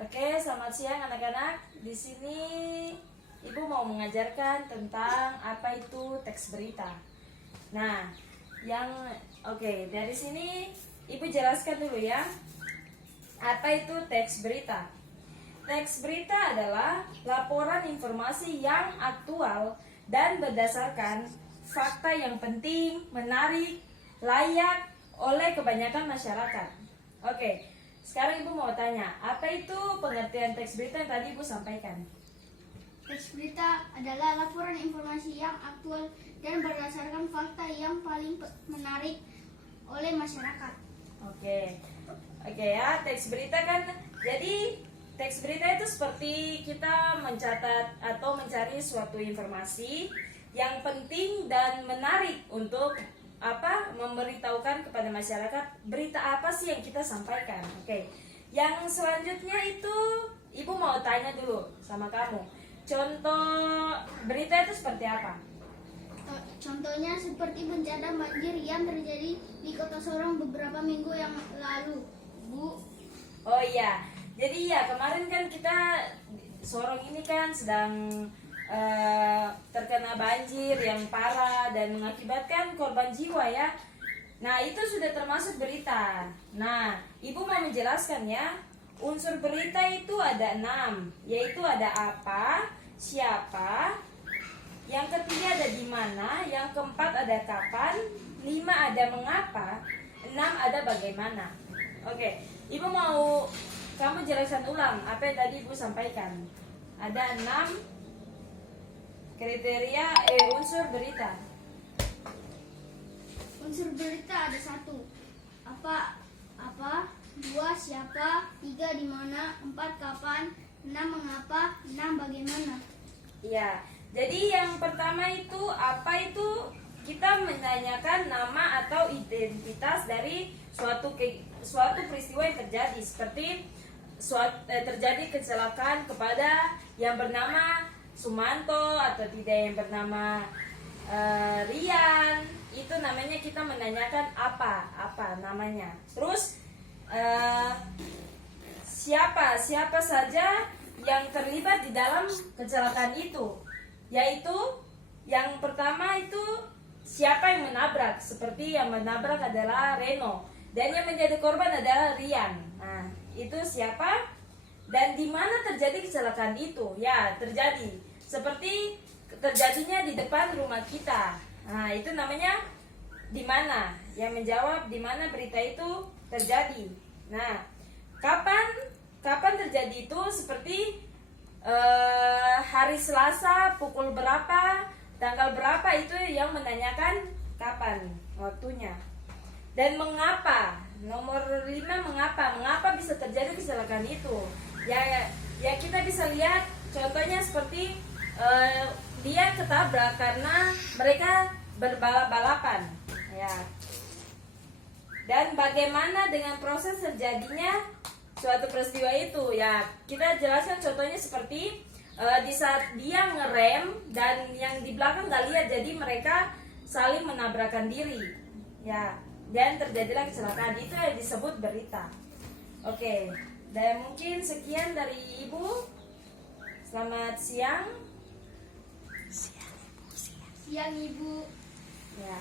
Oke, selamat siang anak-anak. Di sini Ibu mau mengajarkan tentang apa itu teks berita. Nah, dari sini Ibu jelaskan dulu ya. Apa itu teks berita? Teks berita adalah laporan informasi yang aktual dan berdasarkan fakta yang penting, menarik, layak oleh kebanyakan masyarakat. Oke. Sekarang Ibu mau tanya, apa itu pengertian teks berita yang tadi Ibu sampaikan? Teks berita adalah laporan informasi yang aktual dan berdasarkan fakta yang paling menarik oleh masyarakat. Oke ya, teks berita kan, jadi teks berita itu seperti kita mencatat atau mencari suatu informasi yang penting dan menarik untuk memberitahukan kepada masyarakat berita apa sih yang kita sampaikan. Oke. Yang selanjutnya itu Ibu mau tanya dulu sama kamu. Contoh berita itu seperti apa? Contohnya seperti bencana banjir yang terjadi di Kota Sorong beberapa minggu yang lalu, Bu. Oh iya. Jadi ya kemarin kan kita Sorong ini kan sedang terkena banjir yang parah dan mengakibatkan korban jiwa ya. Nah, itu sudah termasuk berita. Nah, Ibu mau menjelaskan ya. Unsur berita itu ada 6, yaitu ada apa, siapa, yang ketiga ada di mana, yang keempat ada kapan, 5 ada mengapa, 6 ada bagaimana. Oke, Ibu mau kamu jelaskan ulang apa yang tadi Ibu sampaikan. Ada 6 kriteria unsur berita. Unsur berita ada 1. Apa, 2 siapa, 3 di mana, 4 kapan, 6 mengapa, 6 bagaimana. Ya, jadi yang pertama itu apa itu kita menanyakan nama atau identitas dari suatu peristiwa yang terjadi, seperti terjadi kecelakaan kepada yang bernama Sumanto atau tidak yang bernama Rian, itu namanya kita menanyakan apa namanya. Terus siapa saja yang terlibat di dalam kecelakaan itu, yaitu yang pertama itu siapa yang menabrak, seperti yang menabrak adalah Reno dan yang menjadi korban adalah Rian. Nah, itu siapa dan di mana terjadi kecelakaan itu? Ya, terjadi seperti terjadinya di depan rumah kita. Nah, itu namanya di mana. Yang menjawab di mana berita itu terjadi. Nah, kapan terjadi itu, seperti hari Selasa pukul berapa, tanggal berapa, itu yang menanyakan kapan waktunya. Dan mengapa? Nomor 5 mengapa bisa terjadi kecelakaan itu. Ya kita bisa lihat contohnya seperti dia ketabrak karena mereka berbalap-balapan ya. Dan bagaimana dengan proses terjadinya suatu peristiwa itu ya, kita jelaskan contohnya seperti di saat dia ngerem dan yang di belakang nggak lihat, jadi mereka saling menabrakkan diri ya, dan terjadilah kecelakaan. Itu yang disebut berita. Oke, dan mungkin sekian dari Ibu. Selamat siang. Siang, Ibu. Ya.